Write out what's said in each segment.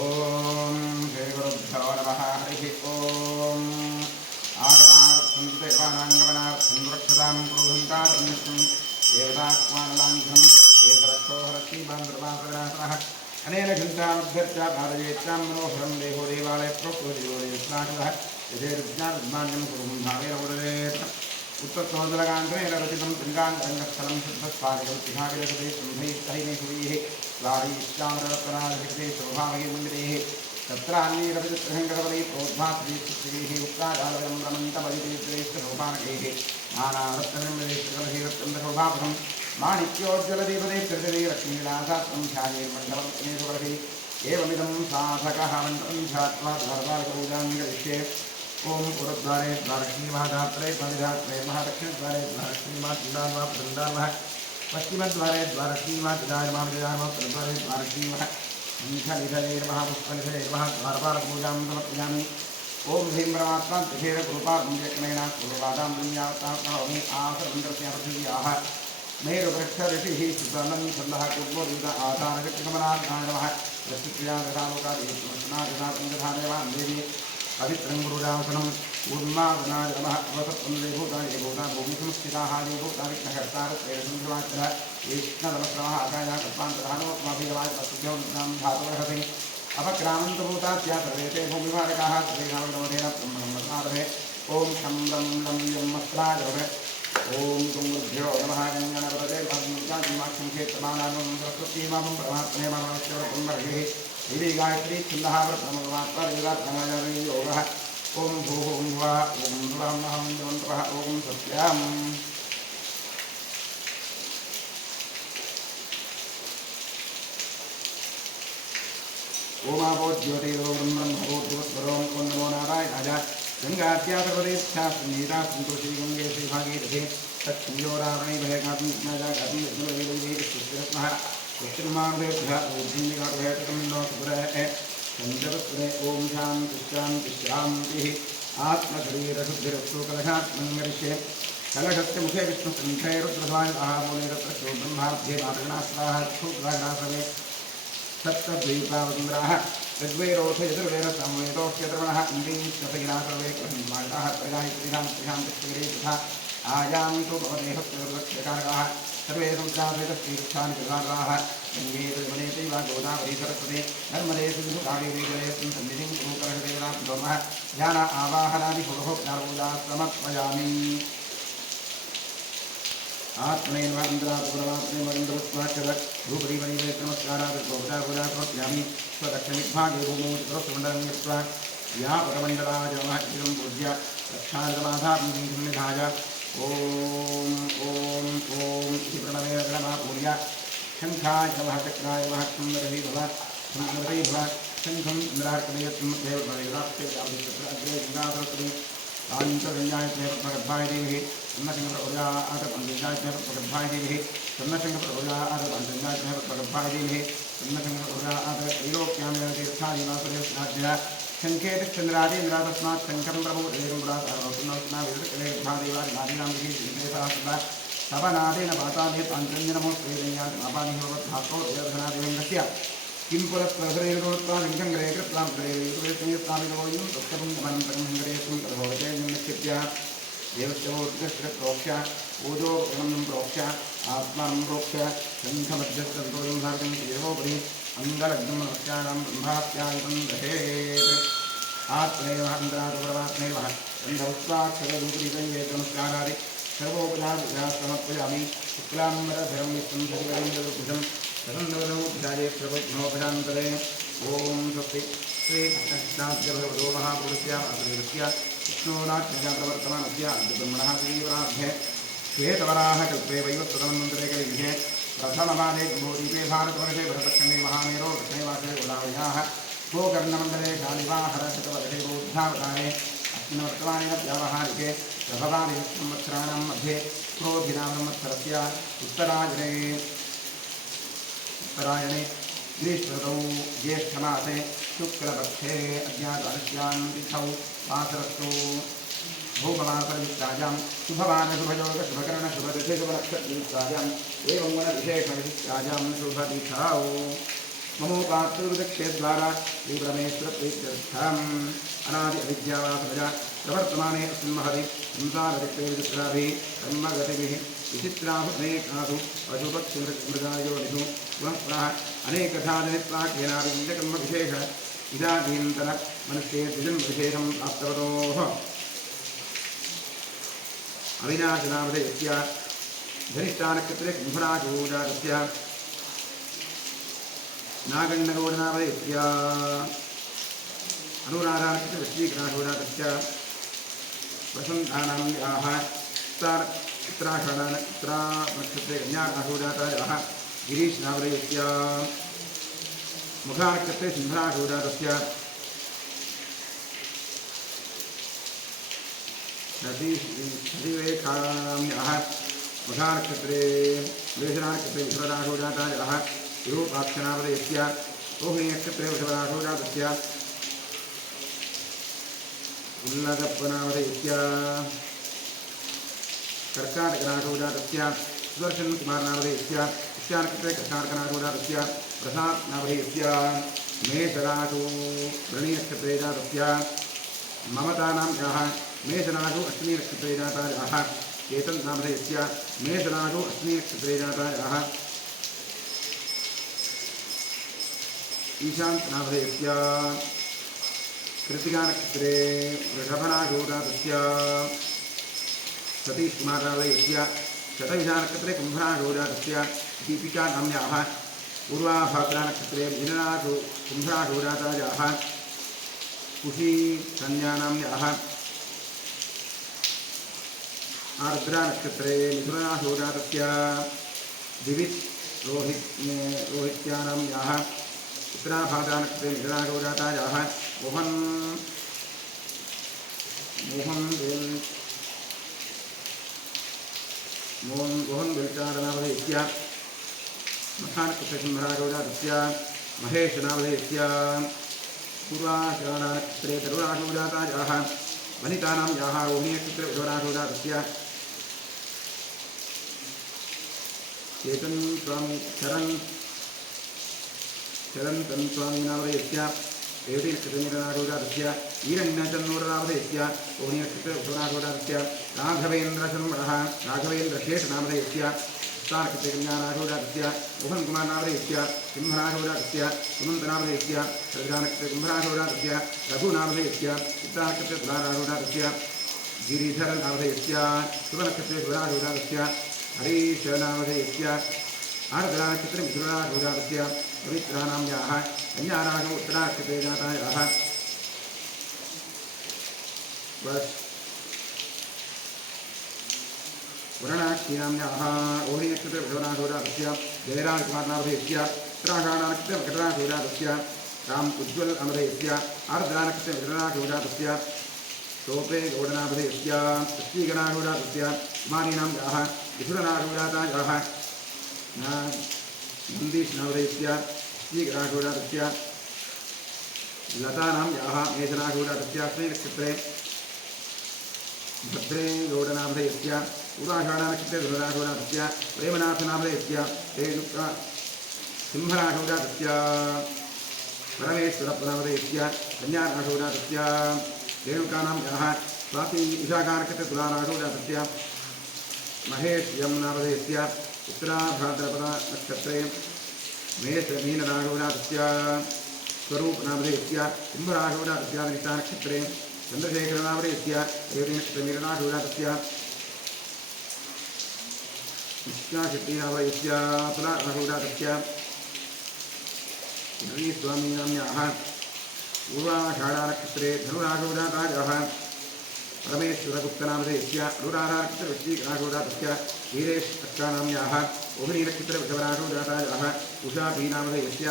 ओम श्री गुरुभ्यो नमः हरि ओम आगमार्थं देवानांगमनार्थं रक्षतां कुरुभन्तारण्यं देवतात्मानलांघ्रम् एतरक्षोहरति बान्धवासनासनः अनेन घण्टामभ्यर्चा भारयेत्यां मनोहरं देहो देवालय प्रोक्तोदेवोदेवस्नाटः यथेर्ज्ञानमान्यं कुरुं भावेन उदरेत् उत्तरसहोदरकान्तरेण रचितं त्रिकान्तरङ्गस्थलं शुद्धस्वादिकं तिहाविरसते शुम्भैस्तैमेषुभिः लारीश्चामरत्नादिशक्ते शोभामहिमन्दिरेः तत्रान्यैरभिचित्रसङ्गतवलै प्रोद्भात्रीश्रीः उक्ताजालवयं रमन्तपदितीर्थैश्चोपानकैः नानारत्ननिर्मलेश्वरकलशैरत्चन्द्रशोभापथं माणिक्योज्ज्वलदीपदे कृतदे लक्ष्मीविलासात्मं ध्यायेन्मण्डलमेषुकलशै एवमिदं साधकः मन्त्रं ध्यात्वा द्वारपालकपूजां ओम पुरद्वारे द्वारश्रीमहाधात्रे द्वारिधात्रे महादक्षिणद्वारे द्वारश्रीमातुदानवा प्रदानवा पश्चिमद्वारे द्वारश्रीमातुदानवा प्रद्वारे द्वारश्रीमः निधनिधये महापुष्पनिधये द्वारपालकपूजां समर्पयामि। ओम ह्रीं परमात्मा त्रिशेर गुरुपादं पूर्वपादां पुण्यावतामि आसरन्द्रस्य पृथिव्याः मेरुवृक्षऋषिः सुदानं छन्दः कुर्मोदित आधारगमनार्थाय नमः प्रसिद्ध्या दशालोकादेवनादिनादेवान् देवी पवित्रं गुरुदासनम् उन्मादनाय नमः वसत्वन्दे भूताय भूता भूमिसंस्थिताः ये भूता विघ्नहर्तारत्रैरसंध्रवाचरः विष्णनमस्रमः अकाया कल्पान्तरहानोत्माभिगवाय पशुभ्यो नाम धातुर्हसि अपक्रामन्तभूतात्या सर्वे ते भूमिभारकाः सर्वेणामदेन ब्रह्मणमस्मादहे ॐ शं लं लं यं मस्त्राजभे ॐ गुरुभ्यो नमः गङ्गणपतये भगवन्तादिमाक्षं क्षेत्रमानानं सरस्वतीमामं परमात्मने ममश्वरं वर्गेः श्री गायत्री छन्दः प्रथममात्मयोगः योगः ओम भूः ओम भुवः ओम भुवः मंत्रः ओम सत्यम् ओमावो ज्योतिरो ब्रह्मभूतवस्वरों ओम नमो नारायणाय गंगाद्यासपदेच्छा संगीता संतोषी गंगे श्रीभागीरथे तत्संयोरावणे भयगातुं ज्ञाजागातुं यज्ञवेदैः सुस्थिरस्मः सुस्थिरमानवेभ्यः ओजिन्निकाभयकं लोकपुरः चन्द्रवस्त्रे ओम शांति शांति शांतिः आत्मशरीरशुद्धिरस्तु कलशात्मन्गरिष्ये कलशस्य मुखे विष्णुसङ्घे रुद्रध्वजः मूले तत्र ब्रह्मार्ध्ये मातृगणास्वाहा क्षुद्रागणासवे सप्तद्वीपावसुन्दराः ऋग्वेरोथ यजुर्वेदसामवेदोऽस्यतृणः इन्द्रीश्वसगिरा सर्वे ग्रहन्मार्गाः प्रजायत्रिधां त्रिधां दक्षगिरे तथा आयान्तु भवदेहस्यकारकाः सर्वे समुद्राद्वैतस्तीर्थानि प्रसाराः गङ्गे यमुने वा गोदावरी सरस्वती नर्मदे सिन्धु कावेरी जलेऽस्मिन् सन्निधिं कुरु करहदेवताभ्योमः ध्यान आवाहनादि पुरोहोक्तार्पूजा समर्पयामि। आत्मनेन वा इन्द्रात्मने मन्दवत्वाक्षर भूपरिवरिवे नमस्कारात् गोदापूजा समर्पयामि। स्वदक्षिणविभागे भूमौ चतुरस्रमण्डलं यत्त्वा या परमण्डलाय नमः इदं पूज्य रक्षार्गमाधात्मनिधाय ओम ओम ओम इति प्रणवेन प्रणमा पूर्य शङ्खाय नमः चक्राय नमः सुन्दरी भव सुन्दरी भव शङ्खं इन्द्रार्कणयत्ं देवपरिराप्तेयाभिचक्राग्रे गङ्गाधरस्वती काञ्चरण्याय प्रगर्भाय देवी सन्नशङ्करौर्या आदपञ्चजाय प्रगर्भाय देवी सन्नशङ्करौर्या आदपञ्चजाय प्रगर्भाय देवी सन्नशङ्करौर्या आदत्रैलोक्यां तीर्थादिवासुदेवस्नाभ्यः शङ्केतश्चन्द्रादीन्द्रा तस्मात् शङ्खं प्रभो तपनादेन पातादे पाञ्चरञ्जनमोस्त्रेदयापानिहोत्थात्रोदयधनादिवङ्गस्य किं पुरस्परसरेणोत्वा लिङ्गङ्गरे कृत्वा गृहेयुगेस्तामितोयं दुःखमन्तरं हङ्गरेस्मिं प्रभोगते निक्षिप्य देवस्य प्रोक्ष्य पूजो ब्रह्मं प्रोक्ष्य आत्मानं प्रोक्ष्य शङ्खमध्यस्तन्तोयं धार्यं देवोपरि अङ्गलग्नं नमस्यानां ब्रह्मात्यायुतं दहेत् आत्मैव इन्द्रादुपरमात्मैव गन्धवत्वाक्षररूपरीतनमस्कारादि सर्वोपचारपूजा समर्पयामि। शुक्लाम्बरधरं विष्णुं शशिवरेन्द्रभुजं तदन्नवरोध्याये सर्वज्ञोपशान्तरे ओम स्वस्ति श्रीकृष्णाद्य भगवतो महापुरुषस्य अग्रेरस्य विष्णोराज्ञया प्रवर्तमानस्य ब्रह्मणः श्रीवराध्ये श्वेतवराहकल्पे वैवस्वतमन्वन्तरे कलियुगे प्रथमपादे भूदीपे भारतवर्षे भरतखण्डे महामेरो दक्षिणवासे गोदावर्याः गोकर्णमण्डले शालिवाहरशतवर्षे बौद्धावतारे अस्मिन् वर्तमाने व्यावहारिके प्रभवादि संवत्सराणां मध्ये क्रोधिनामसंवत्सरस्य उत्तरायणे ग्रीष्मऋतौ ज्येष्ठमासे शुक्लपक्षे अज्ञातवर्ष्यां तिथौ वासरस्तु भूपवासरयुक्तायां शुभवानशुभयोगशुभकरणशुभतिथि शुभनक्षत्रयुक्तायाम् एवं वनविशेषविशिष्टायां शुभतिथौ ममोपात्रक्षेद्वारा श्रीपरमेश्वरप्रीत्यर्थम् अनादि अविद्यावासनया प्रवर्तमाने अस्मिन् महति संसारदिक्तेभिः कर्मगतिभिः विचित्राहुनेकासु पशुपक्षिमृगायोनिषु पुनः पुनः अनेकथा जनित्वाख्येनाविद्यकर्मविशेष इदानीन्तन मनुष्ये द्विजन्मविशेषं प्राप्तवतोः अविनाशनामधेयस्य धनिष्ठानक्षत्रे कुम्भनाशूजातस्य नागण्डगौडनामधेयस्य अनुराधानक्षत्रे वृश्चिकनाशूजातस्य वसन्तानां याः उत्तराषाढनक्षत्रे कन्यानाशूजातायाः गिरीशनामधेयस्य मुखानक्षत्रे सिंहनाशूजातस्य नदीरेखायाः मुखानक्षत्रे वेषनानक्षत्रे विश्वनाशोजातायाः विरूपाक्षनामधेयस्य रोहिणीनक्षत्रे विश्वनाशोजातस्य उल्लगप्पनामधेयस्य कर्काटकनाशोजातस्य सुदर्शनकुमारनामधेयस्य पुष्यानक्षत्रे कर्काटकनाशोजातस्य प्रसादनामधेयस्य मेषराशो वृणीनक्षत्रे जातस्य ममतानां याः मेषनाशो अश्विनीनक्षत्रे जातायाः केतन्नामधेयस्य मेषनाशो अश्विनीनक्षत्रे जातायाः ईशान्तनामधेयस्य कृत्तिकानक्षत्रे वृषभनाशो जातस्य सतीशकुमारनामधेयस्य शतविधानक्षत्रे कुम्भनाशो जातस्य दीपिकानाम्न्याः पूर्वाभाद्रानक्षत्रे मीननाशो कुम्भनाशो जातायाः कुशी कन्यानाम्न्याः आर्द्रानक्षत्रे मिथुनाशोजातस्य दिवित् रोहित्यानाम्न्याः उत्तराभाद्रानक्षत्रे मिथुनाशोजातायाः मोहन वेल्चारनामधेयस्य मखानक्षत्रे सिंहनाशोजातस्य महेशनामधेयस्य पूर्वाषाढनक्षत्रे तरुणाशोजातायाः वनितानां याः रोहिणीनक्षत्रे विश्वनाशोजातस्य चेतन स्वामी चरन्तन् स्वामीनामधेयस्य रेवतीनक्षत्रे ईरण्यचन्नूरनामधेयस्य रोहिणीनक्षत्रे विश्वनाशोजातस्य राघवेन्द्रशर्मणः राघवेन्द्रशेषनामधेयस्य स्थानक्षत्रे कन्यानाशोजातस्य मोहनकुमारनामधेयस्य सिंहनाशोजातस्य सुमन्तनामधेयस्य सर्गानक्षत्रे कुम्भनाशोजातस्य रघुनामधेयस्य चित्तानक्षत्रे तुलानाशोजातस्य गिरिधरनामधेयस्य शुभनक्षत्रे शुभनाशोजातस्य हरीशनामधेयस्य आर्द्रानक्षत्रे मिथुनाशोजातस्य पवित्राणां याः कन्यानाशो उत्तरानक्षत्रे जातायाः वरुणाक्षीनाम्न्याः रोहिणीनक्षत्रे विश्वनाशोजातस्य जयराजकुमारनामधेयस्य उत्तराषाढनक्षत्रे मकरनाशोजातस्य राम उज्ज्वल नामधेयस्य आर्द्रानक्षत्रे विश्वनाशोजातस्य सोपे गौडनामधेयस्य वृश्चिकनाशोजातस्य कुमारीणां याः मिथुननाशोजातायाः नन्दीशनामधेयस्य वृश्चिकनाशोजातस्य लतानां याः मेषनाशोजातस्य अश्विनीनक्षत्रे भद्रे गौडनामधेयस्य पूर्वाषाढनक्षत्रे धनुराशोजातस्य प्रेमनाथनामधेयस्य रेणुका सिंहनाशोजातस्य परमेश्वरनामधेयस्य कन्यानाशोजातस्य रेणुकानां याः स्वाति विशाखानक्षत्रे तुलानाशोजातस्य महेश्यं नामधेयस्य उत्तराभाद्रपदनक्षत्रे मेषमीननाशोजातस्य स्वरूपनामधेयस्य कुम्भनाशोजातस्य निष्ठानक्षत्रे चंद्रशेखरनामधेयस्य रेवतीनक्षत्रे मीननाशोजातस्य निष्ठाशक्तिनामधेयस्य तुलानाशोजातस्य स्वामीनाम्न्याः पूर्वाषाढनक्षत्रे धनुराशोजातायाः परमेश्वरगुप्तनामधेयस्य अनुराधानक्षत्रे वृश्चिकनाशोजातस्य वीरेशनाम्न्याः रोहिणीनक्षत्रे वृषभनाशोजातायाः उषाभीनामधेयस्य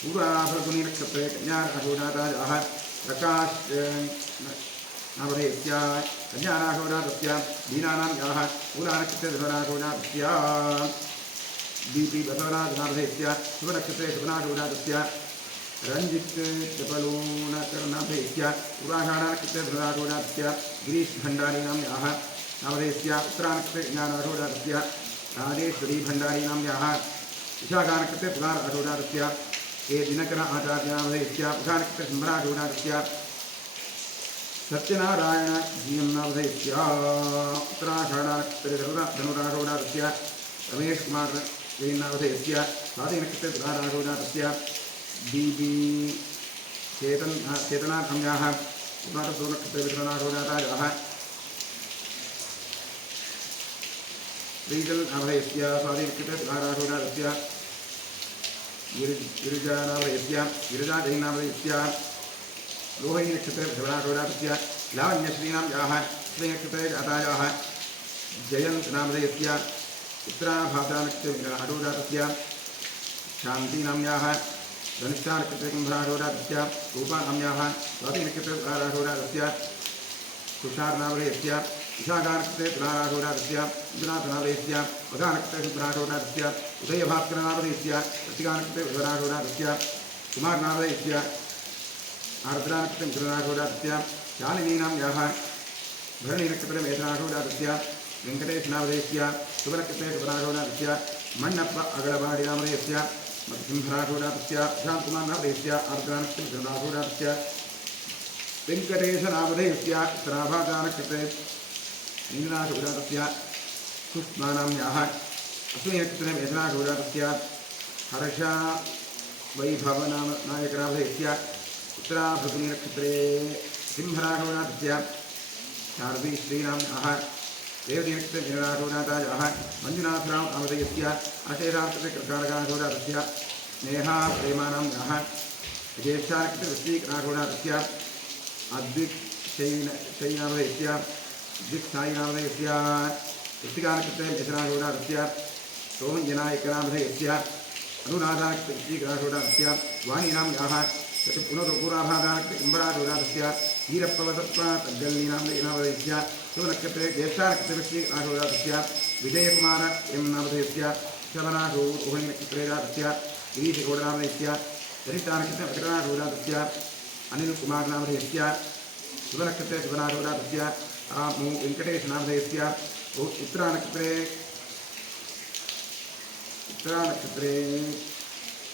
पूर्वाभरतुनीनक्षत्रे कन्यानाशोजातायाः प्रकाश नामधेयस्य कन्यानाशोजातस्य दीनानां याः मूलानक्षत्रे धनुराशोजातस्य दीपी बसवराजनामधेयस्य शुभनक्षत्रे शुभनाशोजातस्य रंजित चपलोनकरनामधेयस्य पूर्वाषाढनक्षत्रे धनुराशोजातस्य गिरीशभण्डारीनां याः नामधेयस्य उत्तरानक्षत्रे कन्यानाशोजातस्य राजेश्वरी भण्डारीनां याः विशाखानक्षत्रे तुलानाशोजातस्य ये दिनकर आचार्यावधेत्य प्रधानकृतसिंहराजोडादस्य सत्यनारायण जीएम नावधेत्य उत्तराषाढ़ानक्षत्रधनुराषोडादस्य रमेश कुमार नावधेत्य स्वाधीनक्षत्रधनुराषोडादस्य बीबी चेतनाथम्याः उत्तराषोडनक्षत्रधनुराषोडादायाः श्रीजल नावधेत्य स्वाधीनक्षत्रधनुराषोडादस्य गिरिजा नावधेत्य गिरिजा जैन नावधेत्य रोहिणी नक्षत्र धनुराषोडादस्य लावण्यश्रीनां याः श्रीनक्षत्रे जातायाः जयंत नामधेयस्य उत्तराभाद्रा नक्षत्रधनुराषोडादस्य शांति नाम्याः धनिष्ठा नक्षत्रे कुम्भराषोडादस्य रूपा नाम्याः स्वाति नक्षत्रधनुराषोडादस्य तुषार नामधेयस्य विशाखा नक्षत्रे धनुराषोडादस्य विश्वनाथ नामधेयस्य वधा नक्षत्रे शुभराषोडादस्य उदयभास्कर नामधेयस्य कृतिका नक्षत्रे धनुराषोडादस्य कुमार नामधेयस्य आर्द्रा नक्षत्रे धनुराषोडादस्य शालिनी नाम्याः भरणी नक्षत्रे मेषराषोडादस्य वेंकटेश नामधेयस्य शुभनक्षत्रे शुभराषोडादस्य मण्णप्प अगलबाडि नामधेयस्य सिंहराषोडादस्य प्रशान्तकुमार नामधेयस्य आर्द्रा नक्षत्रे धनुराषोडादस्य वेंकटेश नामधेयस्य उत्तराभाद्रा नक्षत्रे नीलराषोडादस्य सुष्मा नाम्याः अश्विनी नक्षत्रे मेषराषोडादस्य हर्ष वैभव नायकनामधेयस्य उत्तराभृगुनी नक्षत्रे सिंहराषोडादस्य शारदी श्रीनाम्याः रेवती नक्षत्रे मीनराषोडादायाः मंजुनाथराव नामधेयस्य अशेषानक्षत्रे कर्काटकाषोडादस्य स्नेहा प्रेमानाम्याः ज्येष्ठा नक्षत्रे वृश्चिकराषोडादस्य अद्विक् शयिनामधेयस्य दिक्सायिनामधेयस्य कृत्तिका नक्षत्रे मेषराषोडादस्य सोमञ्जनायकनामधेयस्य अनुराधा नक्षत्रे वृश्चिकराषोडादस्य वाणीनाम्याः पुनरुपूराभाधा नक्षत्रे कुम्भराषोडादस्य वीरप्पवसत्त्वा तद्गल्लीनामधेयस्य शुभनक्षत्रे ज्येष्ठा नक्षत्रे वृश्चिकराषोडादस्य विजयकुमार एम नामधेयस्य शवनाशो रोहिणी नक्षत्रे जातस्य गिरीशगौडनामधेयस्य धनिष्ठा नक्षत्रे मकरराषोडादस्य अनिल कुमार नामधेयस्य शुभनक्षत्रे शुभराषोडादस्य वेंकटेश नामधेयस्य उत्तरा नक्षत्रे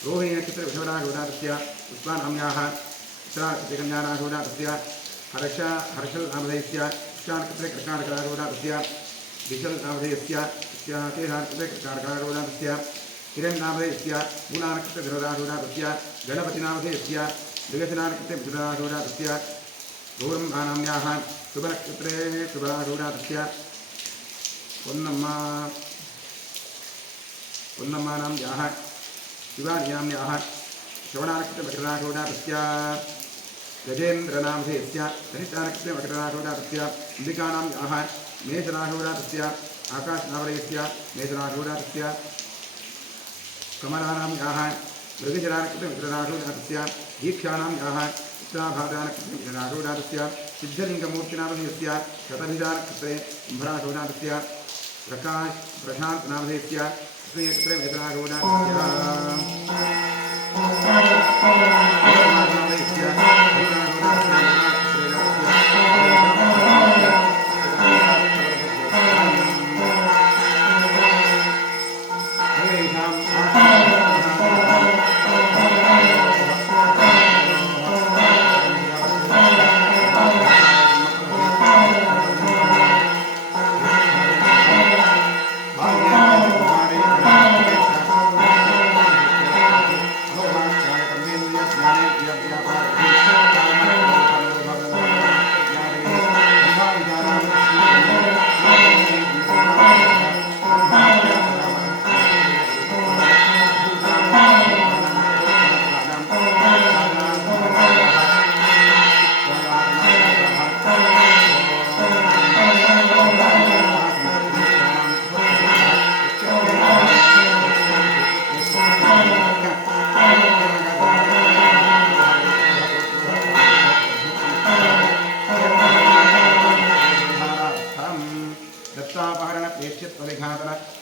रोहिणी नक्षत्रे वृषभराषोडादस्य पुष्पा नाम्याः उत्तरा नक्षत्रे कन्याराषोडादस्य हर्षल नामधेयस्य पुष्पा नक्षत्रे कर्काटकराषोडादस्य विशल नामधेयस्य शेषा नक्षत्रे कर्काटकराषोडादस्य किरण नामधेयस्य मूला नक्षत्रे धनुराषोडादस्य गणपति नामधेयस्य मृगशिरा नक्षत्रे मिथुनराषोडादस्य गौरम्भा नाम्याः शुभनक्षत्रे शुभराषोडादस्य पुन्नम्मा नाम्याः शिवानी नाम्याः श्रवणानक्षत्रे मकरराषोडादस्य गजेन्द्रनामधेयस्य धनिष्ठा नक्षत्रे मकरराषोडादस्य अंबिका नाम्याः मेषराषोडादस्य आकाश नामधेयस्य मेषराषोडादस्य कमला नाम्याः मृगशिरा नक्षत्रे मिथुनराषोडादस्य दीक्षा नाम्याः उत्तराभाद्रा नक्षत्रे मिथुनराषोडादस्य सिद्धलिंगमूर्तिनामधेयस्य शतभिजा नक्षत्रे कुम्भराषोडादस्य प्रशांत नामधेयस्य अश्विनी नक्षत्रे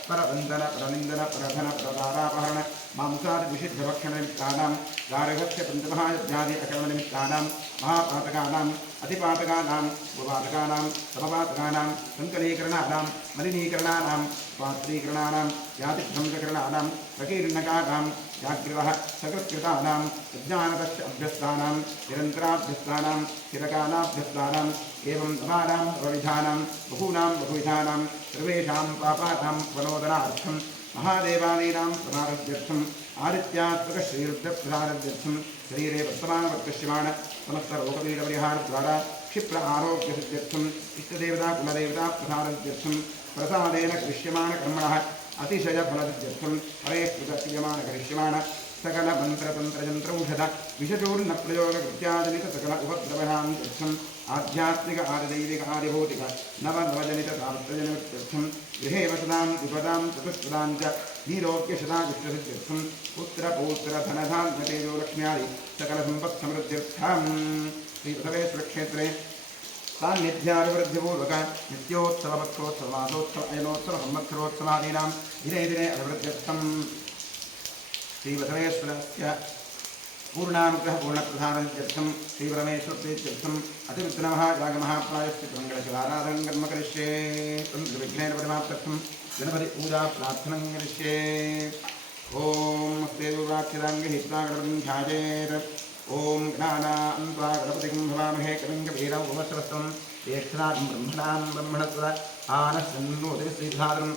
परबंधन परनिंदन परधन प्रदारापहरण मांसाद विशुद्धभक्षण निमित्तानां गार्हस्थ्य पंचमहायज्ञादि अकर्ण निमित्तानां महापातकानां अतिपातकानां उपपातकानां समपातकानां संकलीकरणानां मलिनीकरणानां पात्रीकरणानां जातिभंगकरणानां प्रकीर्णकानां जाग्रवः सकृत्कृतानां ज्ञानदश्च अभ्यस्तानां निरन्तराभ्यस्तानां चिरकालाभ्यस्तानां एवं तमानां प्रविधानां बहुविधानां सर्वेषां पापानां वनोदनार्थं महादेवादीनां प्रसारत्यर्थम् आदित्यात्मकश्रीरुद्रप्रसारत्यर्थं शरीरे वर्तमानवर्तश्यमाण समस्तरोगपीडपरिहारद्वारा क्षिप्र आरोग्यसिद्ध्यर्थम् इष्टदेवता कुलदेवता प्रसारत्यर्थं प्रसादेन करिष्यमाणकर्मणः अतिशयफलसिद्ध्यर्थं हरेः कृतक्रियमाणकरिष्यमाण सकलमन्त्रतन्त्रयन्त्रौषध विषचूर्णप्रयोगकृत्याजनित सकल उपद्रवहान्त्यर्थम् आध्यात्मिक आदिदैविक आदिभौतिक नवनवजनित सावत्रजनित्यर्थं गृहे वसदां विपदां चतुष्पदां च नीरोग्यशतायुष्टसिद्ध्यर्थं पुत्रपौत्रधनधान्यतेजो लक्ष्म्यादि सकलसम्पत्समृद्ध्यर्थं श्रीपृथवेश्वरक्षेत्रे सान्निध्याभिवृद्धिपूर्वक नित्योत्सवपत्रोत्सवमासोत्सव अयनोत्सव संवत्सरोत्सवादीनां दिने दिने अभिवृद्ध्यर्थं श्रीपृथवेश्वरस्य पूर्णानुग्रह पूर्णप्रधानत्यर्थं श्रीपरमेश्वरप्रीत्यर्थम् अतिरुद्रमः यागमहाप्रायश्चित्रमङ्गलशिवाराधनं कर्म करिष्ये तन्त्रविघ्नेन परिमाप्त्यर्थं गणपति पूजा प्रार्थनं करिष्ये ॐ हस्ते दुर्वाक्षराङ्गहितागणपतिं ध्यायेत् ॐ ज्ञानान्त्वा गणपतिं भवामहे कविं कवीरं उपस्रस्तं ज्येष्ठनाथं ब्रह्मणां ब्रह्मणस्व आनश्चन्द्रोतिश्रीधारम्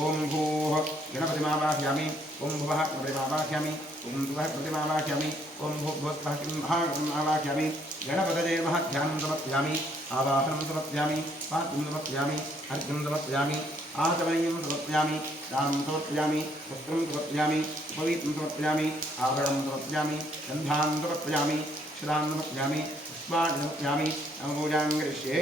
ॐ भूः गणपतिमावाह्यामि ॐ भुवः गणपतिमावाह्यामि ॐ भुवः गणपतिमावाह्यामि ॐ भूर्भुवस्वः किं महागणपतिमावाह्यामि गणपतये नमः ध्यानं समर्पयामि आवाहनं समर्पयामि पाद्यं समर्पयामि अर्घ्यं समर्पयामि आचमनीयं समर्पयामि दानं समर्पयामि वस्त्रं समर्पयामि उपवीतं समर्पयामि आभरणं समर्पयामि गन्धान् समर्पयामि क्षदान् समर्पयामि पुष्पाणि समर्पयामि नमपूजां करिष्ये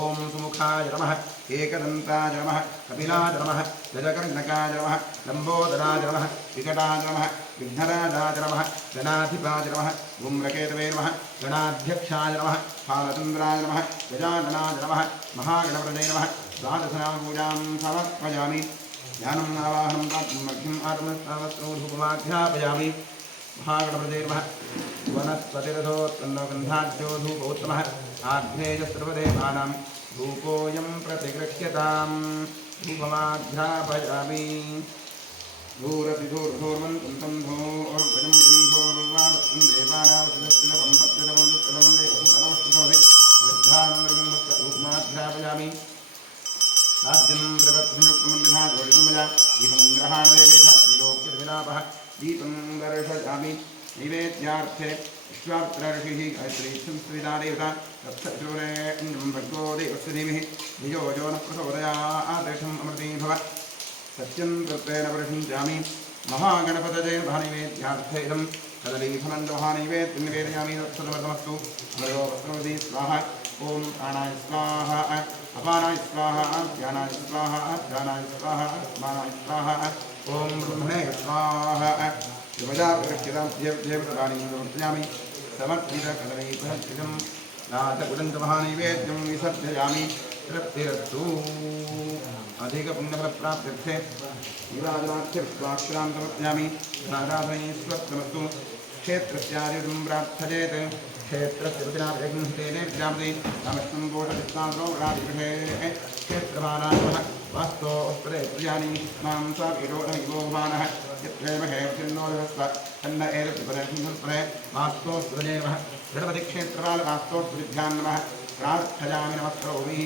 ॐ सुमुखाय नमः एकदन्ताय नमः कपिलाय नमः गजकर्णकाय नमः लम्बोदराय नमः विकटाय नमः विघ्नराजाय नमः गणाधिपाय नमः धूम्रकेतवे नमः गणाध्यक्षाय नमः फालचन्द्राय नमः गजाननाय नमः महागणपतये नमः द्वादशनामपूजां समर्पयामि ज्ञानम् आवाहनं प्राप्तुमर्घ्यम् आत्मस्तावस्त्रोधूपमाध्यापयामि महागणपतये नमः वनस्पतिरथोत्पन्नगन्धाढ्यो धूपोत्तमः आग्नेयस्सर्वदेवानां धूपोऽयं प्रतिगृह्यतां धूपमाध्यापयामि धूरतिधूर्धूर्मन्तं तं धूर्वजं धूर्वावस्तं देवानावसुदस्तिलवं पत्यलवं दुष्कलवं देवसुतनमस्तुतमसि वृद्धानन्दरूपमाध्यापयामि साध्यं प्रबद्धनुक्तमन्दिनाजोडितं मया दीपं ग्रहाणदेवेश विलोक्यविलापः दीपं दर्शयामि नैवेद्यार्थे विश्वामित्रऋषिः गायत्री संस्कृतादेवता तत्सवितुर्वरेण्यं भर्गो देवस्य धीमहि धियो यो नः प्रचोदयात् अमृते भव सत्यं तत्रेण परिषिञ्चामि महागणपतये महानैवेद्यार्थे इदं कदलीफलं महानैवेद्यं निवेदयामि तत्सदमस्तु अमरो वस्त्रवती स्वाहा ॐ प्राणाय स्वाहा अपानाय स्वाहा ध्यानाय स्वाहा ध्यानाय स्वाहा समानाय स्वाहा ॐ ब्रह्मणे स्वाहा शिवजाप्रक्षितां देवदेवतानि समर्पयामि समर्पितकदलीफलम् नाथकुदन्तमहानैवेद्यं विसर्जयामि तृप्तिरस्तु अधिकपुण्यफलप्राप्त्यर्थे विवादाख्य विश्वाक्षरां समर्पयामि नाराधनेश्वरमस्तु क्षेत्रस्यादिवं प्रार्थयेत् क्षेत्रस्य वचनाभिगृह्यतेने विद्यामति रामकृष्णं बोधचित्तांसोरादिगृहे क्षेत्रमानाः वास्तोस्पदे प्रियानि मां स्वावीरोधमिवोमानः यत्रेमहे वचिन्नोदस्व तन्न एतत्पदे वास्तोस्पदे नमः गणपतिक्षेत्रकालवास्तोस्पदिभ्यां नमः प्रार्थयामि नमस्करोमि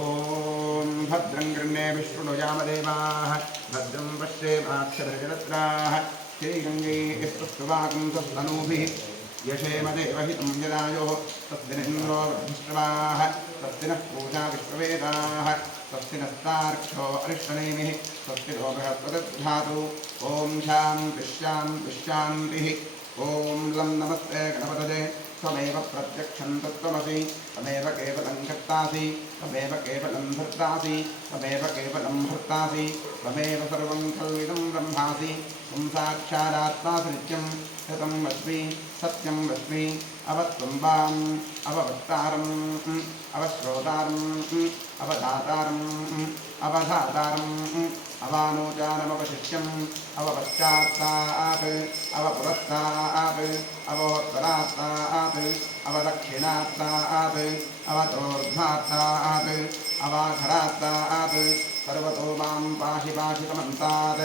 ॐ भद्रं गृह्णे विष्णुयामदेवाः भद्रं पश्येमाक्षरजलत्राः श्रीगङ्गे स्पृष्टवाकं तस्तनूभिः यशेमदेवहितं यदायोः तस्मिन्निन्द्रो वर्धिष्ठवाः तस्मिनः पूजा विश्ववेदाः तस्मिनस्तार्क्ष्यो अरिष्टनेमिः तस्मिनो बृहस्पतिर्धातु ॐ शान्तिः ॐ लं नमस्ते गणपतये त्वमेव प्रत्यक्षं तत्त्वमसि त्वमेव केवलं कर्तासि त्वमेव केवलं भर्तासि त्वमेव केवलं भर्तासि त्वमेव सर्वं खल्विदं ब्रह्मासि त्वं साक्षादात्मासि नित्यं शतं वस्मि सत्यं वस्मि अवत्वं वाम् अववक्तारम् अवश्रोतारम् अवधातारम् अवधातारम् अवानोचानमवशिष्यम् अवपश्चात्तात् अवपुरस्तात् अवोत्तरात्तात् अवदक्षिणात्तात् अवतोर्ध्वात्तात् अवाधरात्तात् सर्वतो मां पाहि पाहितमन्तात्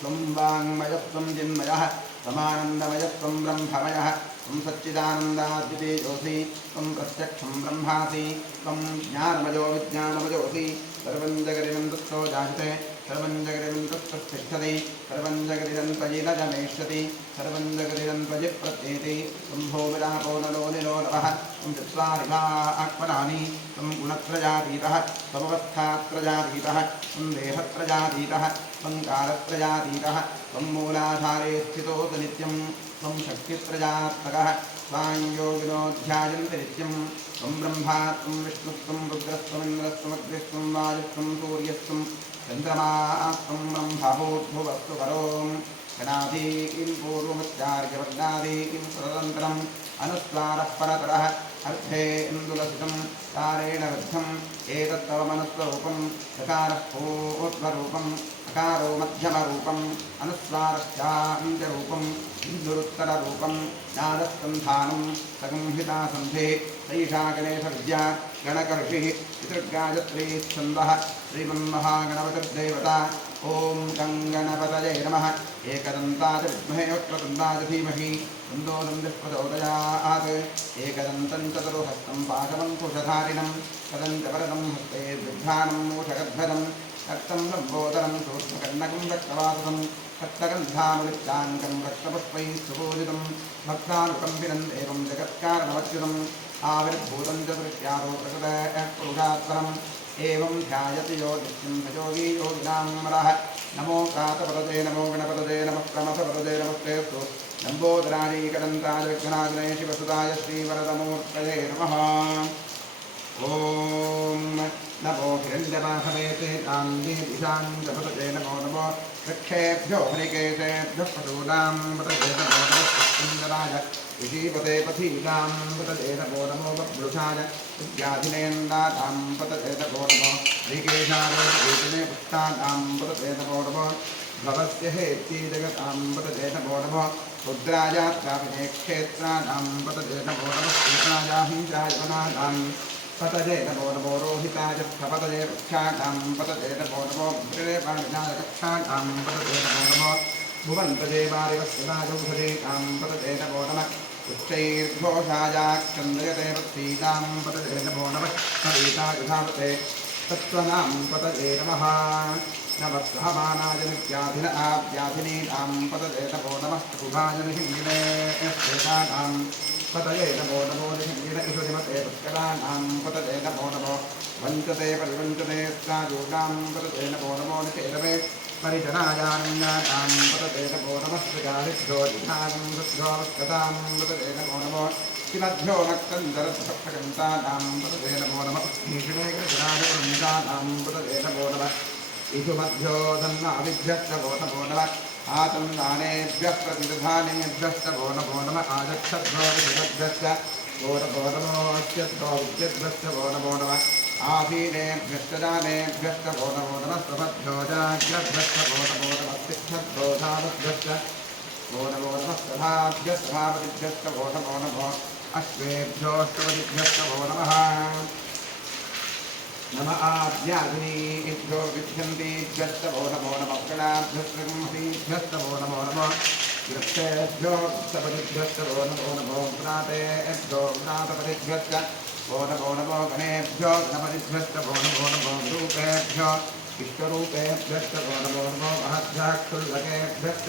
त्वं वाङ्मयत्वं चिन्मयः त्वमानन्दमयत्वं ब्रह्ममयः त्वं सच्चिदानन्दाद्वितीयोऽसि त्वं प्रत्यक्षं ब्रह्मासि त्वं ज्ञानमयो विज्ञानमयोऽसि सर्वं जगदिदं तत्तो जायते सर्वं जगदिदं तत्ततिष्ठति सर्वं जगदिदं त्वयि न जमेष्यति सर्वं जगदिदं त्वयि प्रत्येति त्वं भो विरापो नलो निलो नवः त्वं चत्वारिवाक्पराणि त्वं गुणत्रयातीतः त्वमवस्थात्रयातीतः त्वं देहत्रयातीतः त्वं कालत्रयातीतः त्वं मूलाधारे स्थितोऽसि नित्यं त्वं शक्तित्रयात्मकः त्वां योगिनोऽध्यायन्ति नित्यं त्वं ब्रह्मा त्वं विष्णुत्वं रुद्रस्त्वमिन्द्रस्त्वमग्निस्त्वं वायुस्त्वं सूर्यस्त्वं चन्द्रमास्त्वं ब्रह्मभूद्भुवस्तु परों गणादीकिं पूर्वमुच्चार्यवर्णादीकिं स्वतन्त्रम् अनुस्वारः परतरः अर्थे इन्दुलसितं तारेण वृद्धम् एतत्तव मनस्वरूपं चकारः पूर्वरूपम् अकारो मध्यमरूपम् अनुस्वारश्चान्त्यरूपम् इन्दुरुत्तररूपं नादस्कन्धानं सगंहितासन्धिः सैषा गणेशविद्या गणकर्षिः पितृगायत्री छन्दः श्रीमन्महागणपतिर्देवता ॐ गं गणपतये नमः एकदन्ताय विद्महे वक्रतुण्डाय धीमहि तन्नो प्रचोदयात् एकदन्तं चतुर्हस्तं पाशमङ्कुशधारिणं कदन्तवरदं हस्ते बिभ्राणं मूषगध्वरं रक्तं लम्बोदरं सूक्ष्मकर्णकं रक्तवासुतं रक्तगन्धामलिप्ताङ्गं रक्तपुष्पैः सुपूजितं भक्तानुकम्पिनं देवं जगत्कारणमच्युतम् आविर्भूतं च दृश्यारो प्रकृतपुरुषात्परम् एवं ध्यायति यो नित्यं भजोगी योगिनां वरः नमो कातपदते नमो गणपतये नमः क्रमसपदये नमस्तेऽस्तु लम्बोदराणीकदन्ताय विघ्नाग्ने शिवसुताय श्रीवरदमूर्तये नमः ॐ नमो हिरण्यवाहवेते नान्दीदिशां जपतये नमो नमो वृक्षेभ्यो हरिकेशेभ्यः पशूनां पतये नमो नमः सुन्दराय ऋषीपते पथीनां पतये नमो नमो बभ्रुषाय विद्याधिनेन्दानां पतये नमो नमो हरिकेशाय ऋषिने पुष्टानां पतये नमो नमो भवस्य हेत्यै जगतां पतये नमो नमो रुद्रायात्राभिने क्षेत्राणां पतये नमो नमः सीतायाहिंसायवनानां पतये नमो नमो रोहिताय पतये वृक्षाणां पतये नमो नमो पाणिनाय कक्षाणां पतये नमो नमो भुवन्तये वारिवस्वदायौषधीनां पतये नमो नमः उच्चैर्घोषायाक्षन्दयते वत्सीतां पतये नमो नमः सवितायुधावते तत्त्वनां पतये नमः नमः सहमानाय नित्याधिन आव्याधिनीनां पतये नमो नमः शुभाय निहिङ्गिने श्वेतानां पतये नमो नमो निहिङ्गिन इषुधिमते पुष्कराणां पतये नमो नमो वञ्चते परिवञ्चते स्त्रायूणां पतये नमो नमो निषेदवे परिजनायान्यानां पतये नमो नमः श्रीगारिभ्यो जिघानं शुद्धो वस्कतां पतये नमो नमो किमभ्यो नक्तन्दरभक्षकन्तानां पतये नमो नमः भीषणेकजनायवृन्दानां पतये नमो नमः इषुमभ्यो धन्नाभिभ्यश्च वो नमो नमः आतन्दानेभ्यः प्रतिदधानेभ्यश्च वो नमो नमः आदक्षभ्यो विषगभ्यश्च वो नमो नमोऽस्यभ्यो विद्यभ्यश्च वो नमो नमः आसीनेभ्यश्च दानेभ्यश्च वो नमो नमः स्वभ्यो जाग्रभ्यश्च वो नमो नमः तिष्ठभ्यो धावभ्यश्च वो नमो नमः सभाभ्यश्च सभापतिभ्यश्च वो नमो नमः अश्वेभ्योऽष्टपतिभ्यश्च वो नमः नम आद्याग्नीभ्यो विध्यन्तीभ्यश्च वो नमो नमः गणाभ्यश्च वो नमो नमः वृक्षेभ्यो वृक्षपतिभ्यश्च वो नमो नमो व्रातेभ्यो व्रातपतिभ्यश्च वो नमो नमो गणेभ्यो गणपतिभ्यश्च वो नमो नमो रूपेभ्यो इष्टरूपेभ्यश्च वो नमो नमो महद्भ्याक्षुल्लकेभ्यश्च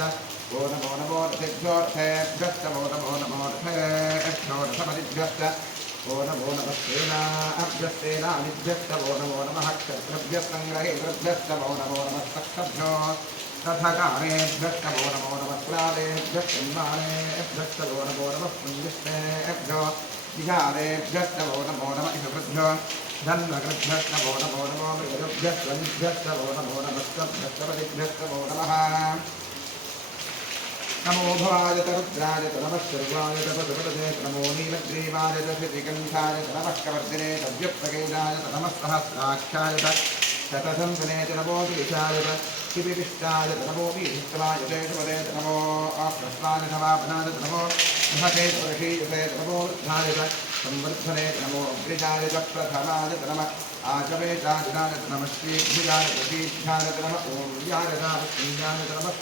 वो नमो नमो रथेभ्यो रथेभ्यश्च वो नमो नमो रथेभ्यो रथपतिभ्यश्च वो नमो नमः सेनाभ्यश्च वो नमो नमः क्षत्रभ्यस्सङ्ग्रहेभ्यश्च वो नमो नमः सक्षभ्यो रथकारेभ्यश्च वो नमो नमः क्लादेभ्यश्च विमानेभ्यश्च वो नमो नमः पुण्यश्रेभ्यो विहारेभ्यश्च वो नमो नमः इषभ्यो धन्वकृभ्यश्च वो नमो नमो मृगभ्यश्च वो नमो नमः सभ्यश्च वो नमः नमो भवाय रुद्राय नमः शर्वाय पशुपतये नमो नीलग्रीवाय श्रीकण्ठाय नमः कवर्दिने द्रव्यप्रकेदाय नमः सहस्राक्षाय शतसंसने नमो दिशाय शिविष्टाय नमो वीहित्वाय देशपदे नमो प्रस्वाय नवापनाय नमो महते वर्षीयते नमो वृद्धाय संवर्धने नमो अग्रिजाय प्रथमाय नमः आचवेतादिदानत नमः श्रीभ्यानत श्रीभ्यानत नमः ॐ व्यानत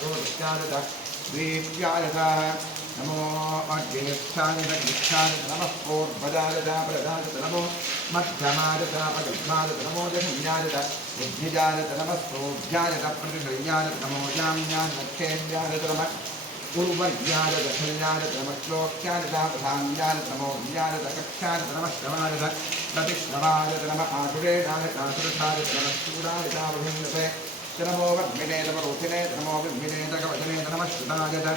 ॐ द्वीभ्यानत नमो अज्ञेष्ठानत गृच्छानत नमः पूर्वदानत प्रदानत नमो मध्यमानत अपगद्धानत नमो जन्यानत बुद्धिजानत नमः सोऽभ्यानत प्रतिशय्यानत नमो याम्यानत खेम्यानत नमः पूर्वज्ञानत कल्यानत नमः श्लोक्यानत प्रधान्यानत नमो ज्ञानत कक्षानत नमः श्रवानत प्रतिश्रवानत नमः आसुरेणानत आसुरथानत नमः शूरानत अभिन्नते नमो वर्मिने नमो रोथिने नमो विद्मिने कवचने नमः श्रुतायत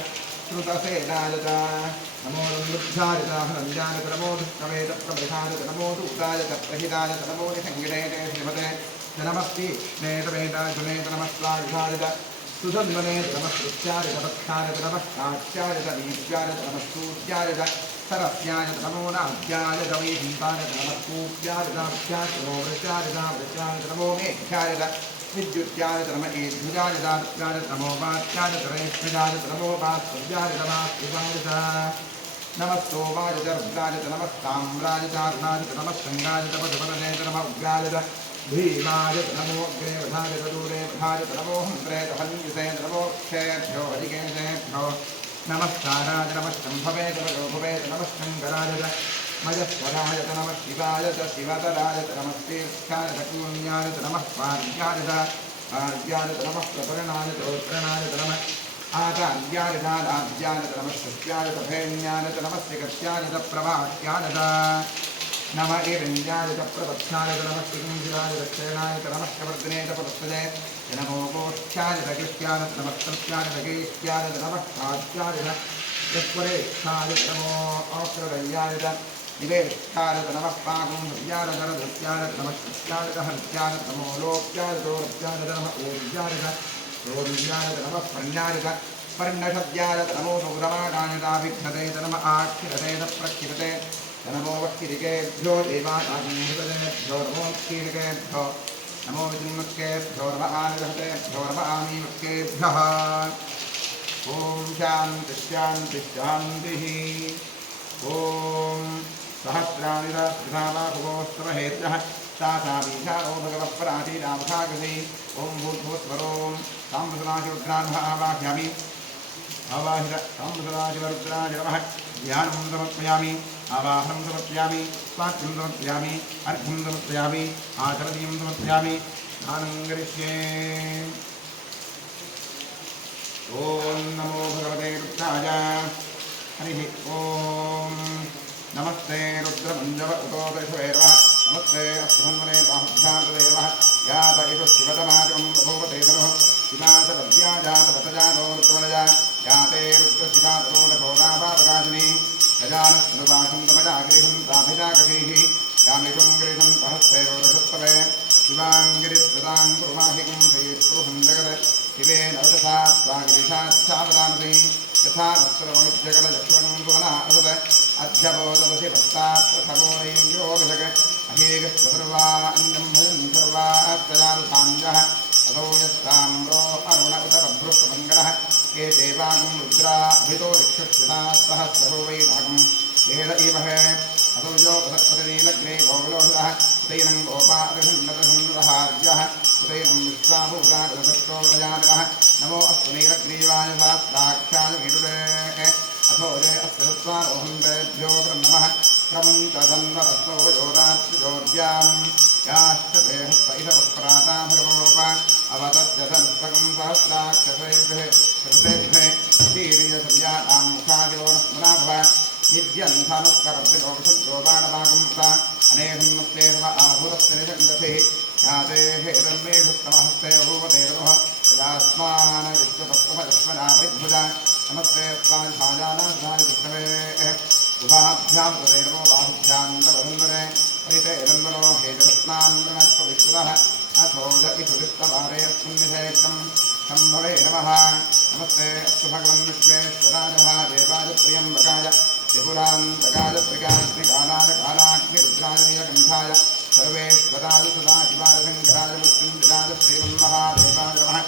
श्रुतसेनायत नमो लुब्धायत हनन्यानत नमो दुष्टवेत प्रभृतायत नमो दूतायत प्रहितायत नमो निसङ्गिने श्रीमते नमस्तीक्ष्णे तवेताजुनेत नमस्वायुधायत सुधन्वनेत नमः श्रुत्यायत वक्षायत नमः काच्यायत वीर्यायत नमः सूर्यायत सरस्यायत नमो नाद्यायत वैहिंसायत नमः कूप्यायत वृक्षायत नमो वृक्षायत नमो मेघ्यायत विद्युत्यायत नमः ईध्युजायत नमो वाक्यायत रेष्म्यायत नमो वात्सर्यायत वात्सुजायत नमस्तोमायत रुद्रायत नमः ताम्रायत अर्णायत नमः शृङ्गायत पशुपतनेत नमः उग्रायत भीमायत नमो अग्रेवधायत दूरेवधायत नमो हन्त्रेत हन्यसेत नमो क्षेभ्यो हरिकेशेभ्यो नमस्काराय नमः शम्भवेत नमोभवेत नमः शङ्करायत मयस्वरायत नमः शिवायत शिवतरायत नमः तीर्थायत कूल्यायत नमः पार्यायत पार्यायत नमः प्रतरणायत उत्तरणायत नमः आचार्यायत आद्यायत नमः सत्यायत भैन्यायत नमः श्रीकत्यायत प्रभाक्यायत नमः एरण्यायत प्रपथ्यायत नमः श्रीकुञ्जिरायत क्षेणायत नमः प्रवर्धनेत पदस्तजे नमो गोष्ठ्यायत कृष्यायत नमः सत्यायत गेष्ट्यायत नमः काच्यायत यस्वरेक्षायत नमो अप्रदय्यायत निवेष्टायत नमः पागुंध्यायत रदस्यायत नमः सत्यायत हन्त्यायत नमो लोक्यायत दोर्त्यायत नमः ऊर्जायत रोर्जायत नमः पर्ण्यायत पर्णशब्द्यायत नमो सौरमाणायताभिघ्नतेत नमः आक्षिरतेत प्रक्षिरते नमो वक्किरिकेभ्यो देवानागुंहृततेभ्यो नमो क्षीरिकेभ्यो नमो विद्युन्मुखेभ्यो नमः आनिर्हतेभ्यो नमः आमीमुखेभ्यः ॐ शान्तिः शान्तिः शान्तिः ॐ सहस्राणि सहस्रधामाभुवोस्तमहेत्यः तासामीशानो भगवः पराधीनामुखागसी ॐ भूर्भुवस्वरों ताम्रसनाशिरुद्रान्मः आवाह्यामि आवाहित ताम्रसनाशिवरुद्राय नमः ध्यानं समर्पयामि आवाहनं समर्पयामि स्वाक्यं समर्पयामि अर्घ्यं समर्पयामि आचरणीयं समर्पयामि स्नानं करिष्ये ॐ नमो भगवते रुद्राय हरिः ॐ नमस्ते रुद्रमञ्जव उतोदशवे नमः नमस्ते अस्तुन्वने बाहुभ्यान्तदेवः यात इव शिवतमाजं बभूवते खलु शिवातपद्याजातपतजातो रुद्रमलजा याते रुद्रशिवातो नभोराभावकाशिनी गजानस्नुवासं तमजागृहं ताभिजाकशीः यामिषं गिरिशं सहस्रैरोदशस्तवे शिवाङ्गिरिप्रदां कुर्माहिकं श्रीस्पृहं जगत् शिवेन अवदसा स्वागिरिशाच्छावदामसि यथा नस्त्रमविद्यगलक्ष्मणं सुवना असत अध्यबोधवसि भक्ताप्रथमोऽयोभिषग अहेगस्वसर्वा अन्यं भजन् सर्वास्तजालसाञ्जः ततो यस्ताम्रो अरुण उत बभ्रुष्टमङ्गलः ये देवागं रुद्रा अभितो रिक्षुष्यताः सहस्रो वै भागं वेद इवहे असौ यो पदत्पतिनीलग्ने गोकुलोषधः उतैनं गोपादशन्नदशन्दहार्यः उतैनं विश्वाभूताकलदष्टो प्रजानः नमो अस्तु नीलग्रीवाय सहस्राख्यानमीडुरे अथो ये अस्य तत्त्वारोहं वेद्भ्यो नमः प्रमुञ्चदन्वरस्तो योदात्रिजोर्यां याश्च देहस्वैधवप्राता भगवोप अवतत्यधनुष्पकं सहस्राक्षसेभ्यः प्रकृतेभ्यः शीर्यसंज्ञातां मुखादिवो नस्मना भव नित्यन्थानुष्कवर्तिलोकशब्दो बाणवागुंसा अनेकं नस्ते नम आभूतस्य निजङ्गतिः याते हेरन्मेधुत्तमहस्ते अभूवते नमः यदास्मान् विश्वतत्त्वमजस्मनाभिभुजा नमस्ते स्वादिभाजानासानि विष्णवे उभाभ्यां तदे नमो बाहुभ्यां तवधन्वरे परिते रन्वरो हेजरत्नान्वनत्वविश्वरः अथोज इषुरिस्तवारे अस्मिन्निषेक्तं शम्भवे नमः नमस्ते अस्तु भगवन् विश्वेश्वराजः देवाय त्र्यम्बकाय त्रिपुरान्तकाय त्रिकाग्निकालाय कालाग्निरुद्राय नीलकण्ठाय सर्वेश्वराय सदाशिवाय शङ्कराय मृत्युञ्जयाय श्रीमन्महादेवाय नमः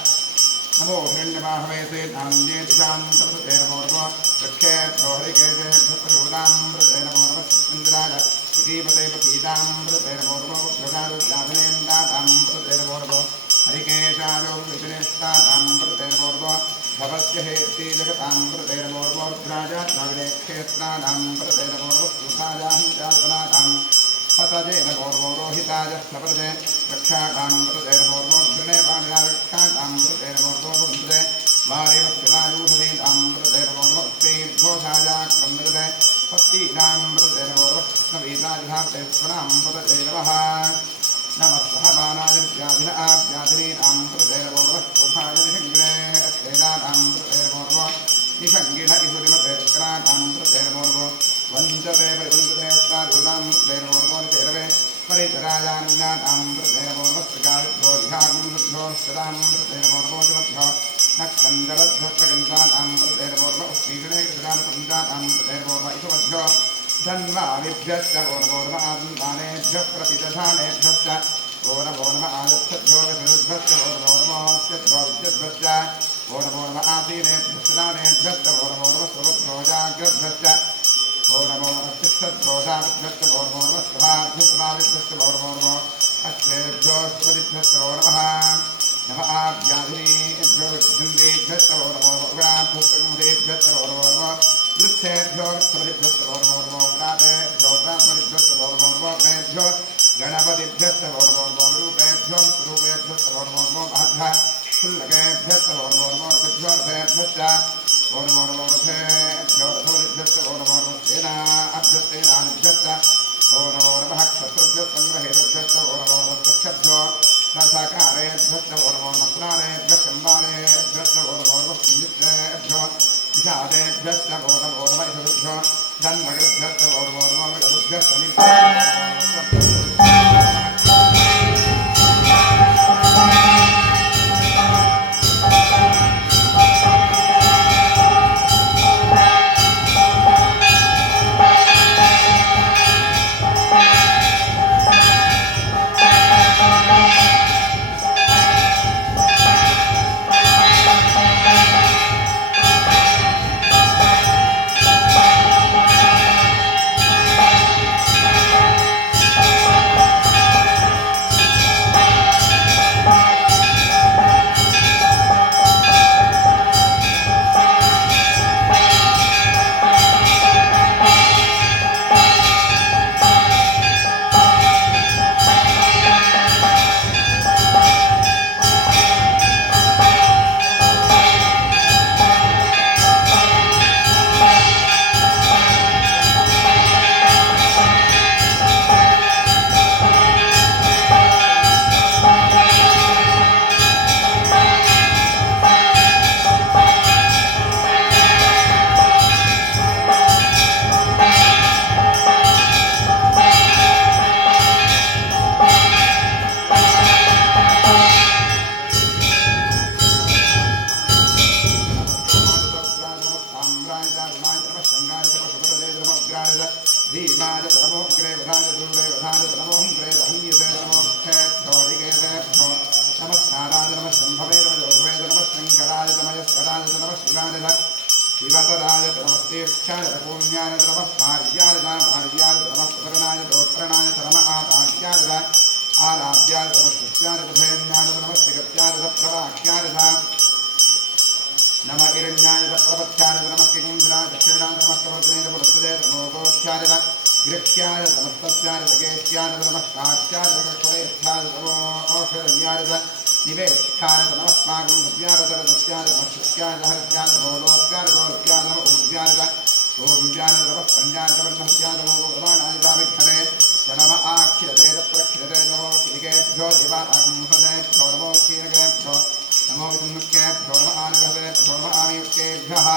नमो हिरण्यबाहवे नाम्ये दिशान्तपतते नमो नमो वृक्षेभ्यो हरिकेशेभ्यो प्रचोदामृते नमो नमः सत्युञ्जराय श्रीमते पीतामृतेर्मोर्मो प्रदारुद्याधनेन्दातामृतेर्मोर्मो हरिकेशारो विपिनेष्टातामृतेर्मोर्मो भवस्य हेति जगतामृतेर्मोर्मोर्द्राजात्मग्ने क्षेत्राणामृतेर्मोर्मो सुखाजाहञ्चाल्पनाताम् पतजेन मोर्मोरोहिताय स्लपते रक्षाकामृतेर्मोर्मो गृणे पाणिना रक्षाकामृतेर्मोर्मो भुवन्ते वारेवस्तिलायूषधीतामृतेर्मोर्मो स्त्रीर्घोषाजाक्रमृते पत्तीनामृतेर्मोर्मो कृष्णवीताजुधाप्तेश्वरामृते नमः नमः सहमानाय व्याधिन आव्याधिनीनामृतेर्मोर्मो कुभाय निषङ्गिणे स्तेनानामृतेर्मोर्मो निषङ्गिण इषुरिमतेर्क्राणामृतेर्मोर्मो वन्दते परिवन्दते अस्तादूनामृतेर्मोर्मो नितेरवे परिचराजान्नामृतेर्मोर्मस्त्रगाविद्वोधिहागुंसुद्धोस्तदामृतेर्मोर्मो दिवद्धो नक्कन्दरद्धप्रगन्तानामृतेर्मोर्मो श्रीगणे कृतदानपुञ्जानामृतेर्मोर्म इषुवद्धो धन्वाविभ्यश्च ओर्मोर्म आदन्तानेभ्यः प्रतिदधानेभ्यश्च ओर्मोर्म आदच्छद्भ्यो विषुद्धश्च ओर्मोर्मोऽस्यद्भ्यो विद्युद्भश्च ओर्मोर्म आसीनेभ्यश्च दानेभ्यश्च ओर्मोर्म स्वबद्धो जाग्रद्भश्च ओर्मोर्मश्चित्तद्भोजाभ्यश्च ओर्मोर्मस्वभाभ्यस्वामिभ्यश्च ओर्मोर्मो अश्वेभ्योऽस्मदिभ्यश्च ओर्मः नमः आव्याधिनेभ्यो विच्छिन्देभ्यश्च ओर्मोर्मो उग्राभ्यश्च मुदेभ्यश्च ओर्मोर्मो वृक्षेभ्योऽस्मदिभ्यश्च ओर्मोर्मो व्रातेभ्यो व्रात्मदिभ्यश्च ओर्मोर्मो गणेभ्यो गणपतिभ्यश्च ओर्मोर्मो रूपेभ्यो स्वरूपेभ्यश्च ओर्मोर्मो महद्भ्यः शुल्लकेभ्यश्च ओर्मोर्मो रथेभ्यश्च ओर्मोर्मो रथेभ्यो रथवदिभ्यश्च ओर्मोर्मो सेनाभ्यस्तेनानिभ्यश्च ओर्मोर्मः क्षत्रुभ्यः सङ्ग्रहेभ्यश्च ओर्मोर्मो चक्षभ्यो रथकारेभ्यश्च ओर्मोर्मो स्नानेभ्यश्च अम्बारेभ्यश्च ओर्मोर्मो संयुक्तेभ्यो विषादेभ्यश्च ओर्मोर्म इषुभ्यो जन्मकृभ्यश्च ओर्मोर्मो विषुभ्यश्च शिवतराय नमस्तेक्षाय पुण्याय नमः भार्याय भार्याय नमः प्रकरणाय दोत्रणाय नम आताख्याय आराध्याय नमः शिष्याय तथेन्याय नमः सिगत्याय प्रवाक्याय नम इरण्याय प्रपथ्याय नमः किंजलाय दक्षिणाय नमः प्रवर्तने पुरस्ते नमोगोख्याय गृह्याय नमस्तस्याय दगेश्याय नमः काक्याय गक्षरेष्ठाय नमो औषधन्याय निवेष्ठाय नमः स्वागं भव्याय दस्याय नमः शिष्याय हर्याय नमो लोक्याय गोल्क्याय नमो ऊर्व्याय ओम्याय नमः पन्याय नमः नमो भगवानाय दामिक्षरे नम आख्यते प्रक्षते नमो किरिकेभ्यो दिवातागुंसदेभ्यो नमो कीरकेभ्यो नमो विष्णुकेभ्यो नमः आनगभेभ्यो नमः आयुक्तेभ्यः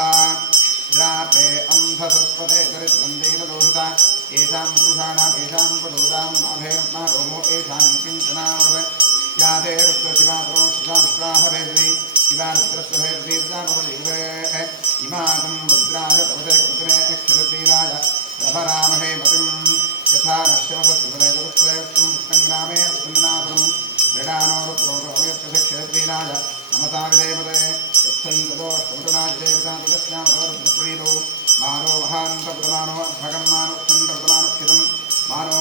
द्रापे अन्धसस्पते दरिद्रन्देन दोषिता येषां पुरुषाणां येषां पदूनां नाभेर्मा रोमो येषां किञ्चनावद यादे रुद्रशिवातरो शिवाविश्वाहभेद्री शिवा रुद्रस्वभेद्रीर्दामवदिवे इमागं रुद्राय तवदे कृतने क्षरतीराय प्रभरामहे मतिं यथा नश्यवसत्युपदे गुरुस्त्रे विष्णुं संग्रामे सुन्दनाथनं मृडानो रुद्रोरवयक्षरतीराय नमता विदेवते यत्सन्दोष्टमृतनाय देवता तदस्यामरुद्रप्रीतो मानो महान्तप्रमानो भगन्मानो छन्दप्रमानोक्षितं मानो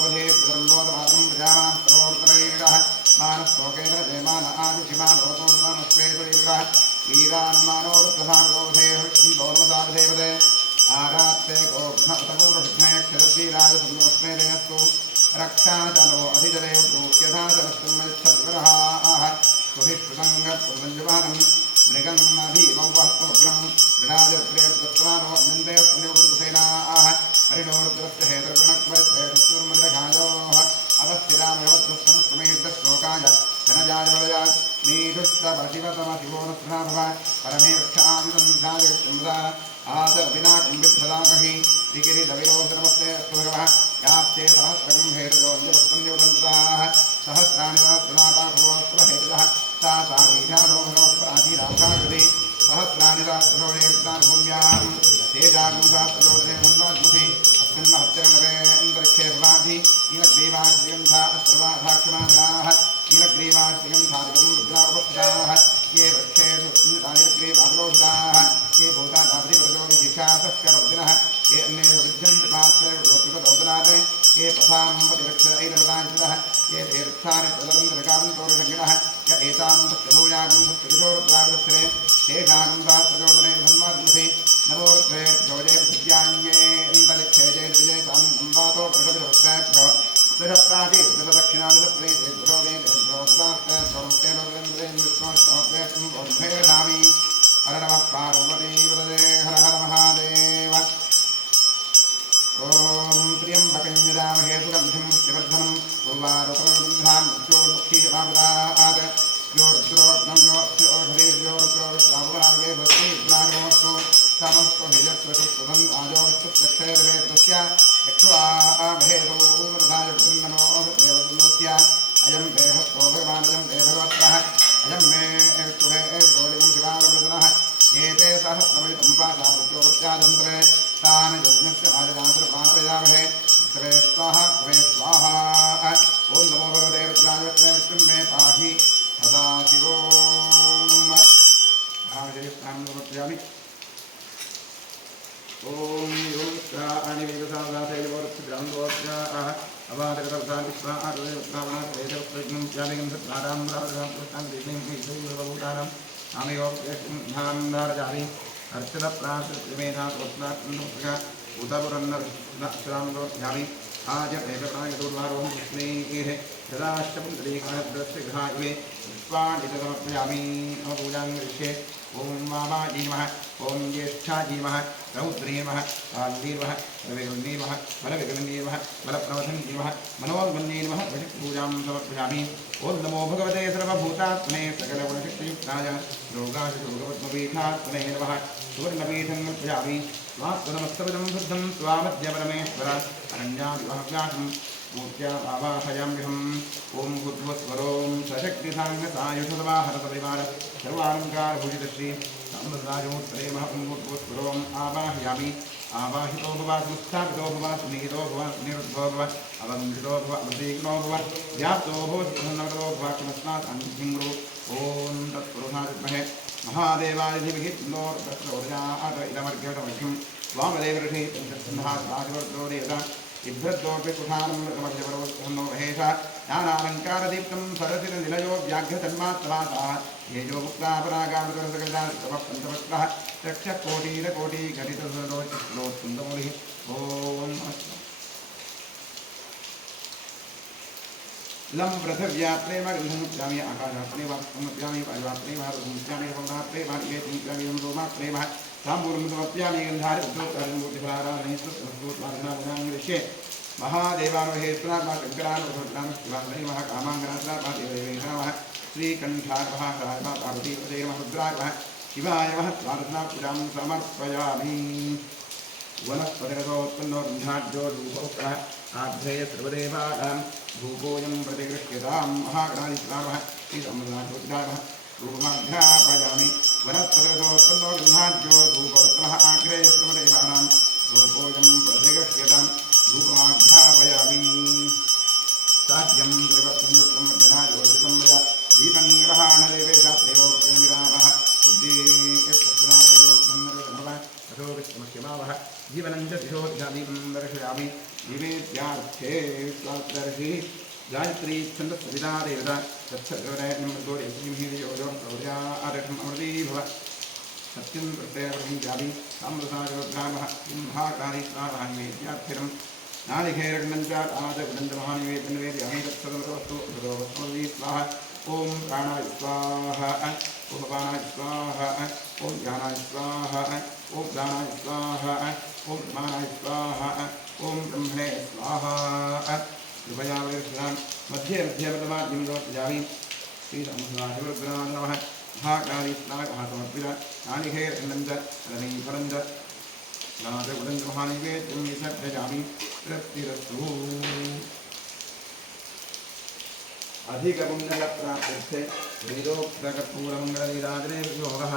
आदिशिवानोतोषवानस्वेश्वरीविरः वीरान्मानोरुद्रसारदोधे आरात्ते गोघ्नपतपूर्वष्णे क्षरद्वीराजसुन्दरस्मेदेयस्तु रक्षाचलो अधिजदेव प्रोक्यधा जलस्तुमयच्छद्विरहाः सुधिष्ठुसङ्गत्पुरञ्जुवानम् मृगन्नधीमवहत्तमग्रम् मृडाजत्रेर्दत्रानो निन्देयस्तुनिवृन्दुसेनाः परिणोरुद्रस्य हेतृगुणक्वरित्रेषुर्मद्रघायोः अवस्थिरामयवद्वस्तमश्रमेर्दश्लोकाय जनजाय वरजाय नीधुष्टपशिवतमशिवो नस्नाभव परमे वृक्षादिसंध्याजगत्समुदा आदर्विनाकुम्बिद्धदाकहि विकिरीदविरोधनमस्ते अस्तु भगवः याप्ते सहस्रगं हेतुजोऽन्यवस्तन्यवदन्ताः सहस्राणि सहस्रनापाभुवस्त्रहेतुजः सा साधीध्यानो भगवत्पराधीराधाकृति सहस्राणि सहस्रशोणेर्तान् भूम्याम् तेजागं सहस्रजोदने धन्वात्मसि अस्मिन् महच्चरणवेऽन्तरिक्षे भवाधि नीलग्रीवाश्रिगन्धा अश्रवाधाक्षमाजनाः नीलग्रीवाश्रिगन्धादिकं रुद्रावपस्थिताः ये वृक्षेषु नीलग्रीवाग्रोहिताः ये भूतादाधिप्रजोनिशिखासस्यवर्धिनः ये अन्येषु विद्यन्ति पात्रे रोपिपदोदनात् ये पथां पतिरक्षरैरवदाञ्चितः ये तीर्थानि प्रदरन्तरिकान्तोरिषङ्गिणः य एतां तस्यभूयागं सत्यविशोरुद्राविदस्रे तेषागं सहस्रजोदने धन्वात्मसि नमो रुद्रेभ्योजय विद्यान्येऽन्तरिक्षे जयद्विजय साम्बातो प्रषभिषवस्तेभ्यो दशप्राचीर्दशदक्षिणादिशप्रेतेभ्योदास्तेभ्योस्तेभ्योदामि हर नमः पार्वतीपदे हर हर महादेव ॐ त्र्यम्बकं यजामहे सुगन्धिं पुष्टिवर्धनं उर्वारुकमिन्द्रां मृत्योर्मुक्षीयमामृतात् यो रुद्रोऽग्नं यो अक्षोषधीर्यो रुद्रोश्रावणार्गे भस्मीग्रामोऽस्तु समस्तु हिजस्वसुस्वदन् आजोस्तक्षैर्वेदस्य यक्षुवाभेदो रथाय वृन्दनो देवदस्य अयं देहस्थो भगवानयं देववस्त्रः अयं मे विष्णुहे द्रोणिं शिवावृतनः एते सहस्रमयितं पादावृत्योपत्यादन्तरे तान् यज्ञस्य राजदासुरपानपयामहे उत्तरे स्वाहा कुवे स्वाहा ॐ नमो भगवते रुद्राय विष्णुं मे पाहि सदाशिवो भावजयस्नां समर्पयामि ॐ योगस्त्राणि वेदसादासेवोरक्षग्रान्दोऽस्याः अवादकतवतां विश्वाहारदेवतावनाथवेदवस्त्रज्ञं स्यादिगं सत्तारां राजरां कृष्णं ईश्वरीभूतानां नामयोगेशं ध्यानं धारयामि अर्चितप्रार्थमेनात्मस्नात्मक उदपुरन्नश्रामोध्यामि आज एतप्रायदुर्वारों कृष्णैः सदाष्टपुण्डरीकाणद्रस्य घ्रायवे पुष्पाणि समर्पयामि पूजां करिष्ये ॐ वामाजी नमः ॐ ज्येष्ठाजी नमः रौद्री नमः काली नमः रविगुण्डी नमः बलविगुण्डी नमः बलप्रवधन्दी नमः मनोन्मन्ये नमः पूजां समर्पयामि ॐ नमो भगवते सर्वभूतात्मने सकलगुणशक्तियुक्ताय योगाशयोगपद्मपीठात्मने नमः सुवर्णपीठं समर्पयामि स्वात्मनमस्तविदं बुद्धं स्वामद्यपरमेश्वर अरण्यादिवहव्यासं मूर्त्यावाहयाम्यहम् ॐ भूर्भुवस्वरों सशक्तिसाङ्गसायुषदवाहरतपरिवार सर्वालङ्कारभूषितश्री साम्राजमूर्तये महत्वस्वरोम् आवाहयामि आवाहितो भव संस्थापितो भव सुनिहितो भव निरुद्धो भव अवन्धितो भव अवतीर्णो भव व्याप्तो भव सुखनगरो भव किमस्मात् अन्धिङ्गुरु ॐ तत्पुरुषाय विद्महे महादेवाय धीमहि तन्नो प्रचोदयात् इदमर्घ्यमर्घ्यं वामदेवऋषि पंचस्कन्धात् इभ्रद्दोऽपि कुठानं मृतमध्यपरोत्सन्नो महेशः ज्ञानालङ्कारदीप्तं सरसिरनिलयो व्याघ्रतन्मात्रवासाः येजो मुक्तापरागामृतरसगदाः पञ्चवक्त्रः चक्षकोटिरकोटिघटितसरोचित्लोत्कुन्दमुनिः ॐ लं पृथिव्यात्रे गन्धमुच्चामि आकाशात्रे वाक्मुच्चामि वायुवात्रे वारुमुच्चामि वरुणात्रे वार्येत्मुच्चामि रोमात्रे ताम्बूलमुद्रमप्यामि गन्धारि उद्योगकार्यमूर्तिफलाराधनेस्तुत्वार्धनागुणाङ्गृष्ये महादेवामहेश्वरात्माकङ्करानुभवत्रामस्तिवाङ्गरी महाकामाङ्गनाथरापादेवैनमः श्रीकण्ठार्वः पार्वतीपदेर्मः रुद्रार्वः शिवाय वः प्रार्थना पूजां समर्पयामि वनस्पतिरथोत्पन्नो गन्धाढ्यो रूपोक्तः आध्रेय सर्वदेवानां भूपोऽयं प्रतिगृह्यतां महागणाधिष्ठानः श्रीसम्मनाथोद्धारः रूपमाध्यापयामि वनस्पतिरथोत्पन्नो गन्धाढ्यो धूपोत्तमः आग्रेय सर्वदेवानां रूपोऽयं प्रतिगृह्यतां रूपमाध्यापयामि साध्यं त्रिवत्संयुक्तं मध्यनायोजितं मया दीपं ग्रहाणदेवेशास्त्रैलोक्यमिरामः बुद्धिः अथो विष्णुमस्यमावः जीवनं च दिशो दिशादीपं दर्शयामि जीवेत्यार्थे विश्वासदर्शि गायत्री छन्दस्य विदा देवता तत्सर्वरेण्यमृतोरेयोजोरौर्यारकम् अमृती भव सत्यं प्रत्ययं जाबि साम्रसागरग्रामः कुम्भाकारी स्वाहानिवेद्याक्षरं नालिखेरग्नञ्चादादगुणञ्चमहानिवेद्यनिवेद्यामि तत्सदमृतवस्तु मृतोवस्मृती स्वाहा ॐ प्राणाय स्वाहा ॐ अपानाय स्वाहा ॐ ज्ञानाय स्वाहा ॐ दानाय स्वाहा ॐ मानाय स्वाहा ॐ ब्रह्मणे स्वाहा कृपया वैष्णां मध्ये मध्ये मदमाद्यं लोकयामि श्रीरामसुराशिवरुद्राय नमः महाकाली स्नागः समर्पित नालिखेरग्नञ्च रमैफलञ्च नादगुणञ्चमहानिवेद्यं विसर्जयामि तृप्तिरस्तु अधिकपुण्यप्राप्त्यर्थे वेदोक्तकर्पूरमङ्गलनीराजने योगः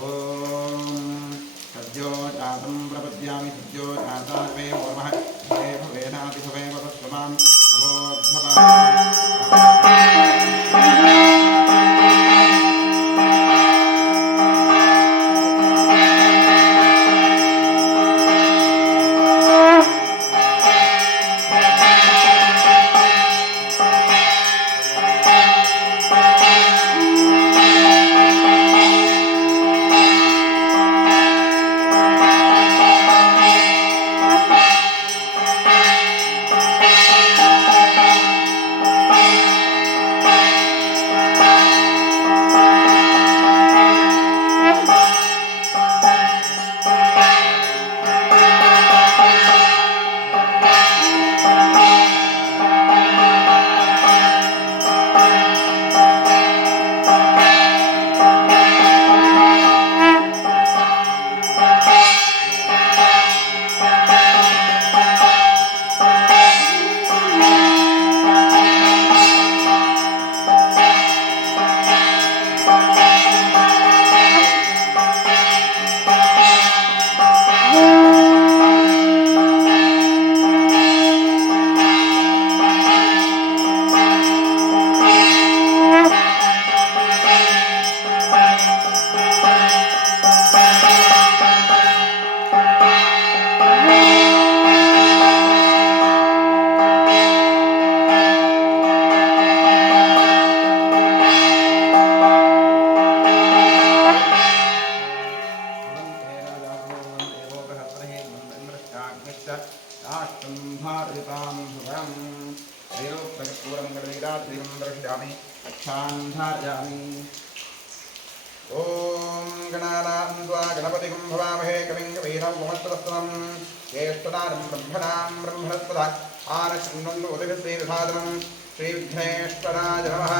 ॐ सद्यो जातं प्रपद्यामि सद्यो जातामे वर्मः हे भवेनातिभवे वदस्वमां श्रीविघ्नेश्वराय नमः।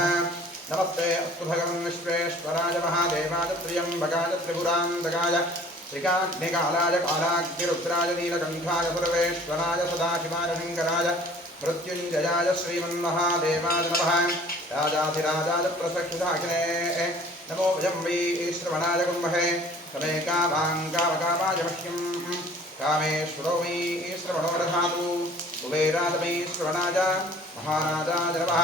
नमस्ते अस्तु भगवन् विश्वेश्वराय महादेवाय त्र्यम्बकाय त्रिपुरान्तकाय त्रिकाग्निकालाय कालाग्निरुद्राय नीलकण्ठाय सर्वेश्वराय सदाशिवाय शङ्कराय मृत्युञ्जयाय श्रीमन्महादेवाय नमः। राजाधिराजाय प्रसक्षिताग्ने नमो वयं वै श्रवणाय कुर्महे समे कामाङ्कामकामाय मह्यं कामेश्वरो वै श्रवणो दधातु कुबेराय वै श्रवणाय महाराजाय नमः।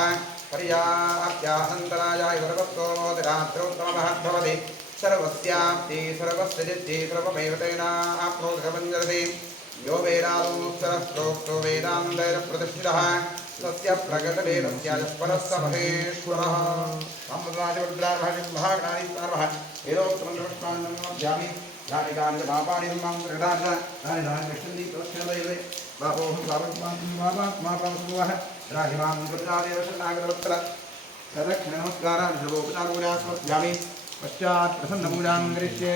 पर्याप्त्यानन्तराय सर्वस्तोतिरात्रोत्तमः भवति सर्वस्याप्ति सर्वस्य जिद्धि सर्वमेव तेनाप्नोति प्रपञ्चते यो वेदादोत्तरस्त्रोक्तो वेदान्तैः प्रतिष्ठितः तस्य प्रगतवेदस्य परस्य महेश्वरः महागणाधिकारः वेदोक्तमन्त्रपुष्पाञ्जलिमध्यामि यानि कानि पापानि सम्मान्तर्गतानि तानि तानि गच्छन्ति तस्मै बापोऽहं स्वापत्मात्मापामसुवः राहिमां प्रजादेव शरणागतवत्सल सदक्षिणनमस्कारान् सर्वोपचारपूजां समर्पयामि पश्चात् प्रसन्नपूजां करिष्ये।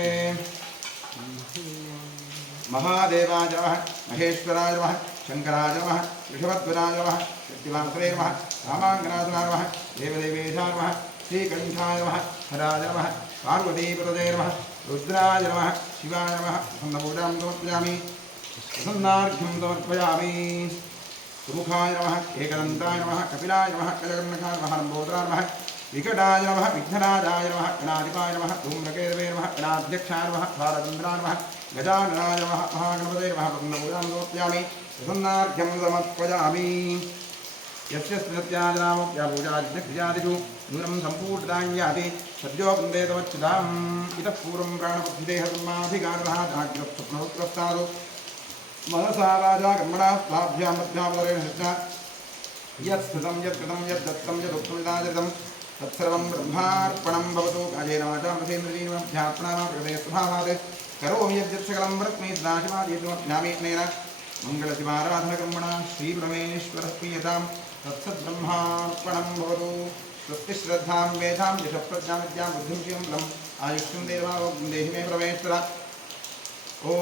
महादेवाय नमः महेश्वराय नमः शङ्कराय नमः ऋषभध्वजाय नमः शक्तिवासवे नमः रामाङ्गनाथनाय नमः देवदेवेशाय नमः श्रीकण्ठाय नमः हराय नमः पार्वतीपतये नमः रुद्राय नमः शिवाय नमः प्रसन्नपूजां समर्पयामि प्रसन्नार्घ्यं समर्पयामि। सुमुखाय नमः एकदन्ताय नमः कपिलाय नमः गजकर्णकाय नमः लम्बोदराय नमः विकटाय नमः विघ्नराजाय नमः गणाधिपाय नमः धूम्रकेतवे नमः गणाध्यक्षाय नमः भारचन्द्राय नमः गजाननाय नमः महागणपतये नमः प्रसन्नपूजां समर्पयामि प्रसन्नार्घ्यं समर्पयामि। यस्य सत्याजनामोऽप्यापूजादिषु नूनं सम्पूर्णतां याति सद्यो वन्दे तवच्युताम्। इतः पूर्वं प्राणबुद्धिदेहकर्माधिकारः जाग्रत्स्वप्नोत्तरस्तादु मनसा वाचा कर्मणा स्वाभ्यां मध्यामतरेण यत्स्मृतं यत्कृतं यद्दत्तं यदुक्तमिदाजितं तत्सर्वं ब्रह्मार्पणं भवतु कायेन वाचा मनसेन्द्रियेणाध्यात्मना प्रकृते स्वभावात् करोमि यद्यत् सकलं वरत्मे सदाशिवादियत्मज्ञामेन मङ्गलशिवाराधनकर्मणा श्रीपरमेश्वरः प्रीयतां तत्सद्ब्रह्मार्पणं भवतु स्वस्ति श्रद्धां मेधां यशप्रज्ञां विद्यां बुद्धिं शिवं बलम् आयुष्यं देवावग्ं देहि मे परमेश्वर ॐ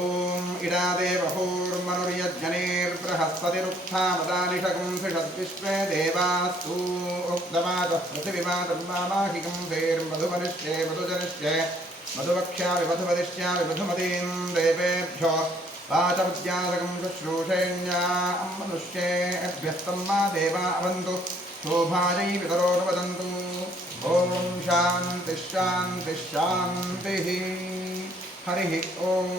इडादेवहोर्मनुर्यज्ञनेर्बृहस्पतिरुत्थामदानिषगं सृषद्विश्वे देवास्तु उक्तवातः पृथिवीमातर्मामाहिकं धेर्मधुमनिष्ये मधुजनिष्ये मधुवक्ष्यामि मधुवदिष्यामि मधुमतीं देवेभ्यो वाचमुद्यादकं शुश्रूषेण्या मनुष्येभ्यस्तं मा देवा अवन्तु शोभायै वितरो न वदन्तु ॐ शान्तिः शान्तिः शान्तिः हरिः ॐ